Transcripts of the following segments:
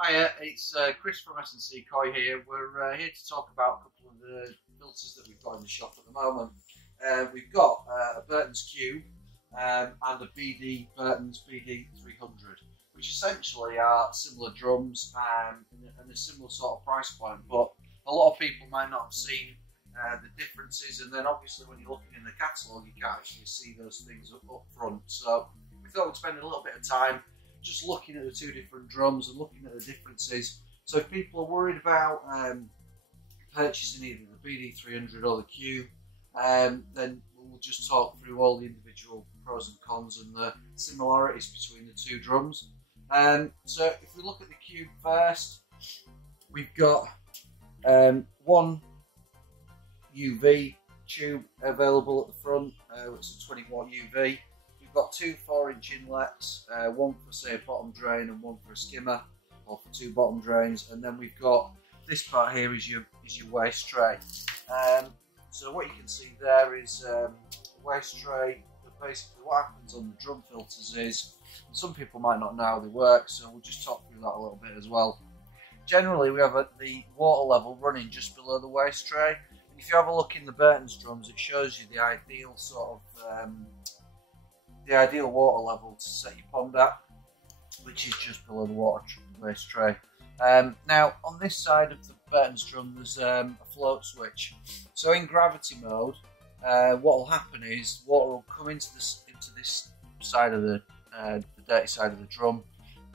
Hiya, it's Chris from S&C Koi here. We're here to talk about a couple of the filters that we've got in the shop at the moment. We've got a Burtons Cube and a Burtons BD300, which essentially are similar drums and a similar sort of price point, but a lot of people might not have seen the differences, and then obviously when you're looking in the catalogue you can't actually see those things up front. So we thought we'd spend a little bit of time just looking at the two different drums and looking at the differences. So if people are worried about purchasing either the BD300 or the Cube, then we'll just talk through all the individual pros and cons and the similarities between the two drums. So if we look at the Cube first, we've got one UV tube available at the front. It's a 20 watt UV. We've got two 4-inch inlets, one for say a bottom drain and one for a skimmer, or for two bottom drains. And then we've got this part here is your waste tray. So what you can see there is a waste tray. But basically what happens on the drum filters is, and some people might not know how they work, so we'll just talk through that a little bit as well. Generally we have the water level running just below the waste tray. And if you have a look in the Burtons drums, it shows you the ideal sort of the ideal water level to set your pond at, which is just below the waste tray. Now on this side of the Burtons drum there's a float switch. So in gravity mode, what will happen is water will come into this side of the dirty side of the drum,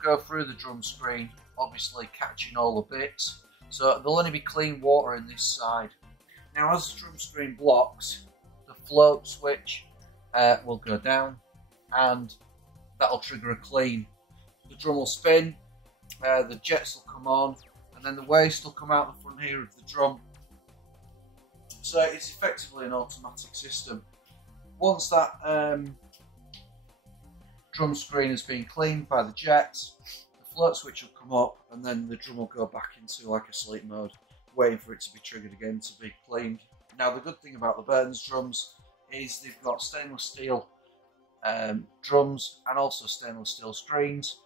go through the drum screen, obviously catching all the bits. So there'll only be clean water in this side. Now as the drum screen blocks, the float switch will go down, and that'll trigger a clean. The drum will spin, the jets will come on, and then the waste will come out the front here of the drum. So it's effectively an automatic system. Once that drum screen has been cleaned by the jets, the float switch will come up, and then the drum will go back into like a sleep mode, waiting for it to be triggered again to be cleaned. Now the good thing about the Burtons drums is they've got stainless steel drums and also stainless steel screens,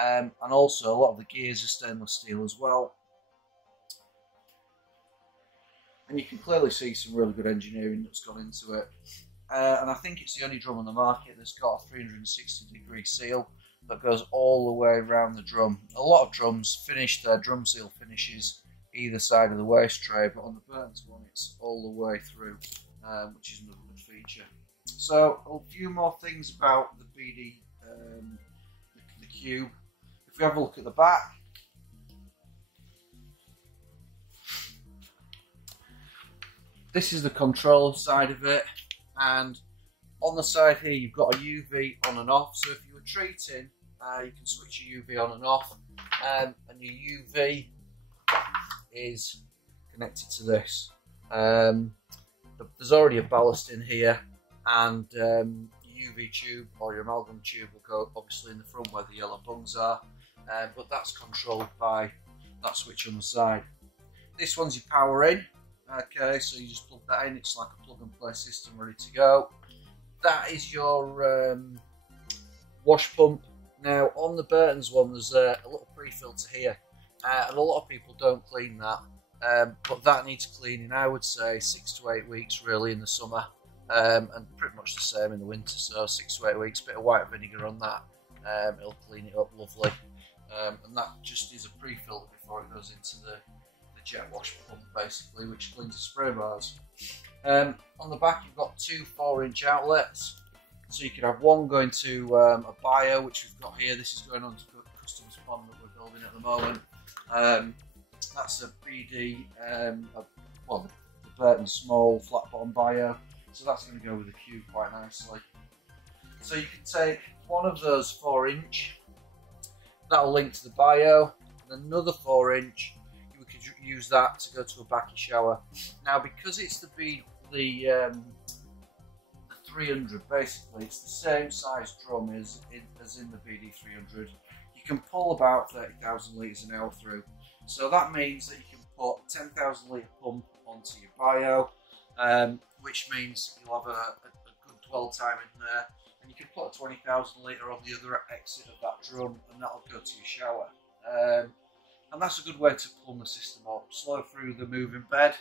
and also a lot of the gears are stainless steel as well. And you can clearly see some really good engineering that's gone into it. And I think it's the only drum on the market that's got a 360-degree seal that goes all the way around the drum. A lot of drums finish their drum seal finishes either side of the waste tray, but on the Burtons one it's all the way through, which is another good feature. So a few more things about the BD, the Cube. If we have a look at the back, this is the control side of it, and on the side here you've got a UV on and off. So if you were treating, you can switch your UV on and off, and your UV is connected to this. There's already a ballast in here, and your UV tube or your amalgam tube will go obviously in the front where the yellow bungs are, but that's controlled by that switch on the side. This one's your power in. Okay, so you just plug that in, it's like a plug and play system ready to go. That is your wash pump. Now on the Burtons one there's a little pre-filter here, and a lot of people don't clean that, but that needs cleaning, I would say 6 to 8 weeks really in the summer, and pretty much the same in the winter. So 6 to 8 weeks, bit of white vinegar on that, it'll clean it up lovely, and that just is a pre-filter before it goes into the jet wash pump basically, which cleans the spray bars. On the back you've got two 4-inch outlets, so you can have one going to a bio, which we've got here. This is going on to a customer's pond that we're building at the moment. That's a BD, well the Burtons small flat bottom bio, so that's going to go with the Cube quite nicely. So you can take one of those 4-inch, that'll link to the bio, and another 4-inch, you could use that to go to a backy shower. Now because it's the 300, basically it's the same size drum as in the BD300. You can pull about 30,000 litres an hour through, so that means that you can put a 10,000 litre pump onto your bio, which means you'll have a good dwell time in there, and you can put a 20,000 litre on the other exit of that drum, and that'll go to your shower. And that's a good way to plumb the system up. Slow through the moving bed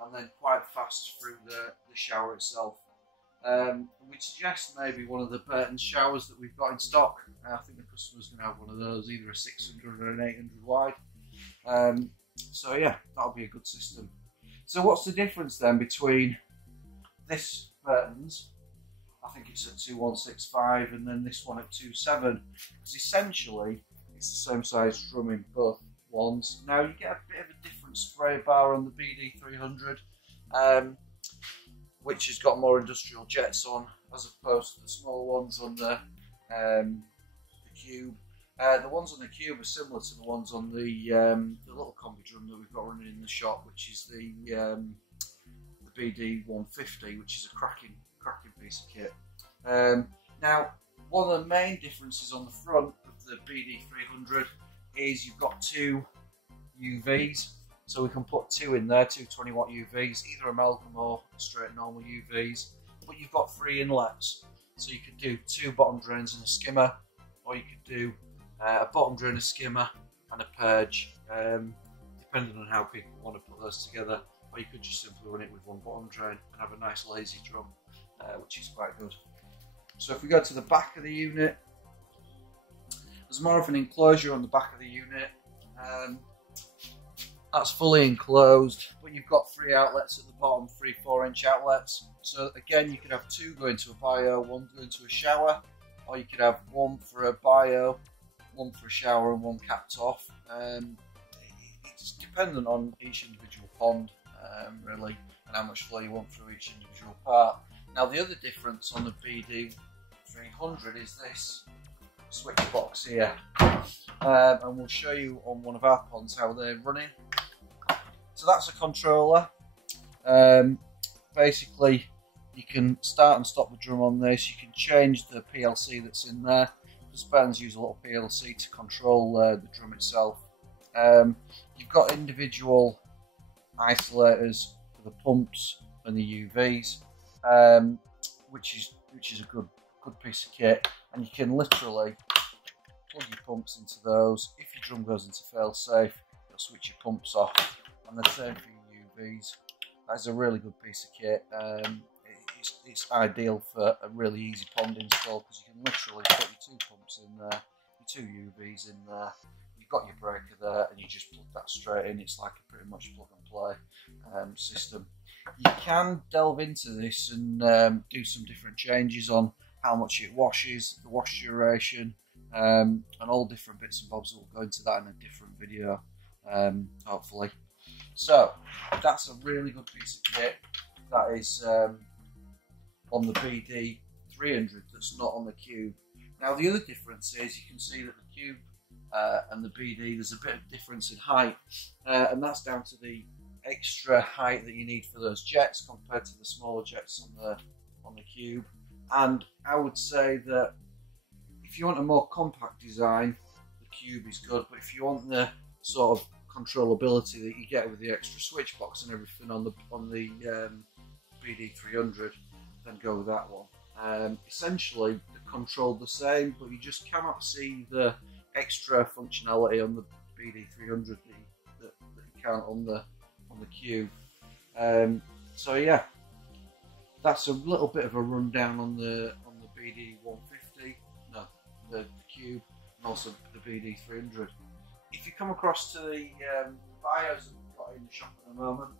and then quite fast through the shower itself. We'd suggest maybe one of the Burtons showers that we've got in stock. I think the customer's going to have one of those, either a 600 or an 800 wide. So yeah, that'll be a good system. So what's the difference then between this Burtons, I think it's at 2165, and then this one at 27? Because essentially it's the same size drum in both ones. Now you get a bit of a different spray bar on the BD300, which has got more industrial jets on as opposed to the small ones on the Cube. The ones on the Cube are similar to the ones on the little combi drum that we've got running in the shop, which is the BD150, which is a cracking piece of kit. Now, one of the main differences on the front of the BD300 is you've got two UVs, so we can put two in there, two 20 watt UVs, either amalgam or straight normal UVs, but you've got three inlets, so you could do two bottom drains and a skimmer, or you could do a bottom drain, a skimmer and a purge, depending on how people want to put those together, or you could just simply run it with one bottom drain and have a nice lazy drum, which is quite good. So if we go to the back of the unit, there's more of an enclosure on the back of the unit. That's fully enclosed, but you've got three outlets at the bottom, three 4-inch outlets. So again, you could have two going to a bio, one going to a shower, or you could have one for a bio, one for a shower, and one capped off. It's dependent on each individual pond, really, and how much flow you want through each individual part. Now the other difference on the BD300 is this switch box here, and we'll show you on one of our ponds how they're running. So that's a controller. Basically, you can start and stop the drum on this. You can change the PLC that's in there. The Burtons use a little PLC to control the drum itself. You've got individual isolators for the pumps and the UVs, which is a good piece of kit. And you can literally plug your pumps into those. If your drum goes into fail-safe, you'll switch your pumps off. And the same for your UVs. That's a really good piece of kit. It's ideal for a really easy pond install because you can literally put your two pumps in there, your two UVs in there. You've got your breaker there, and you just plug that straight in. It's like a pretty much plug and play system. You can delve into this and do some different changes on how much it washes, the wash duration, and all different bits and bobs. We'll go into that in a different video, hopefully. So that's a really good piece of kit. That is on the BD300 that's not on the Cube. Now the other difference is you can see that the Cube and the BD, there's a bit of difference in height, and that's down to the extra height that you need for those jets compared to the smaller jets on the Cube. And I would say that if you want a more compact design, the Cube is good, but if you want the sort of controllability that you get with the extra switch box and everything on the BD300, then go with that one. Essentially, they're controlled the same, but you just cannot see the extra functionality on the BD300 that you can't on the Cube. So yeah, that's a little bit of a rundown on the BD150, no, the Cube, and also the BD300. If you come across to the bios that we've got in the shop at the moment,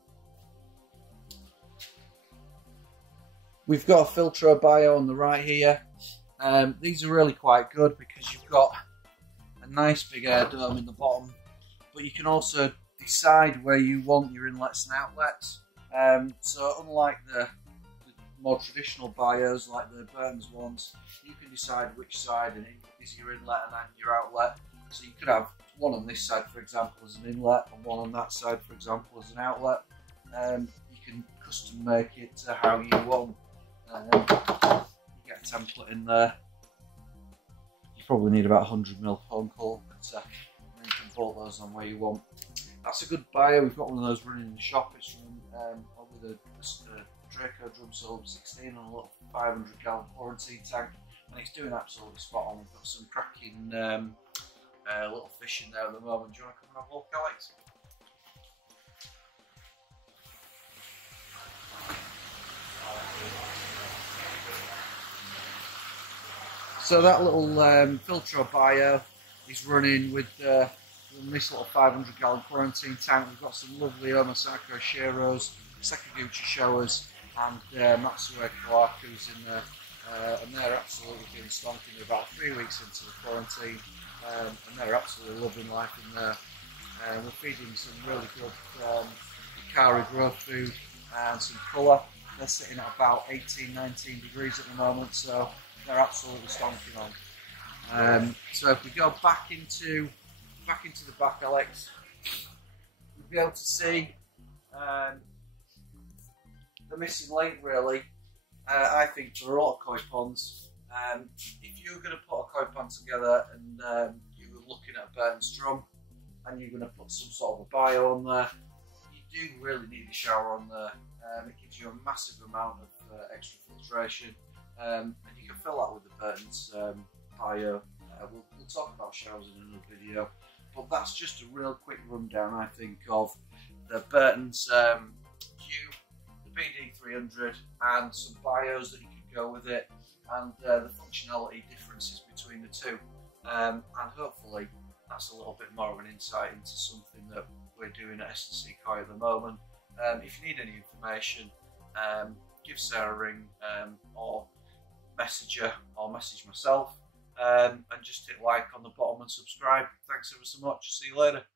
we've got a Filtro bio on the right here. These are really quite good because you've got a nice big air dome in the bottom, but you can also decide where you want your inlets and outlets. So unlike the more traditional bios like the Burtons ones, you can decide which side is your inlet and your outlet. So you could have one on this side, for example, as an inlet, and one on that side, for example, as an outlet. You can custom make it to how you want. You get a template in there. You probably need about 100mm phone call, but and then you can bolt those on where you want. That's a good bio. We've got one of those running in the shop. It's running with a Draco drum silver 16 on a little 500-gallon quarantine tank, and it's doing absolutely spot on. We've got some cracking little fish in there at the moment. Do you want to come and have a look, Alex? So that little filter or bio is running with this little 500 gallon quarantine tank. We've got some lovely Omasako Shiros, Sakaguchi Showas, and Matsue Kawakus in there. And they're absolutely doing stonking. They're about 3 weeks into the quarantine, and they're absolutely loving life in there. We're feeding some really good Ikari growth food and some colour. They're sitting at about 18-19 degrees at the moment, so they're absolutely stonking on. So if we go back into the back, Alex, you'll be able to see the missing link really. I think for a lot of koi ponds, if you're going to put a koi pond together and you were looking at a Burtons drum and you're going to put some sort of a bio on there, you do really need a shower on there. It gives you a massive amount of extra filtration, and you can fill that with the Burtons bio. We'll talk about showers in another video, but that's just a real quick rundown, I think, of the Burtons Q, the BD300, and some bios that you can go with it, and the functionality differences between the two. And hopefully that's a little bit more of an insight into something that we're doing at S&C Koi at the moment. If you need any information, give Sarah a ring or message her or message myself, and just hit like on the bottom and subscribe. Thanks ever so much. See you later.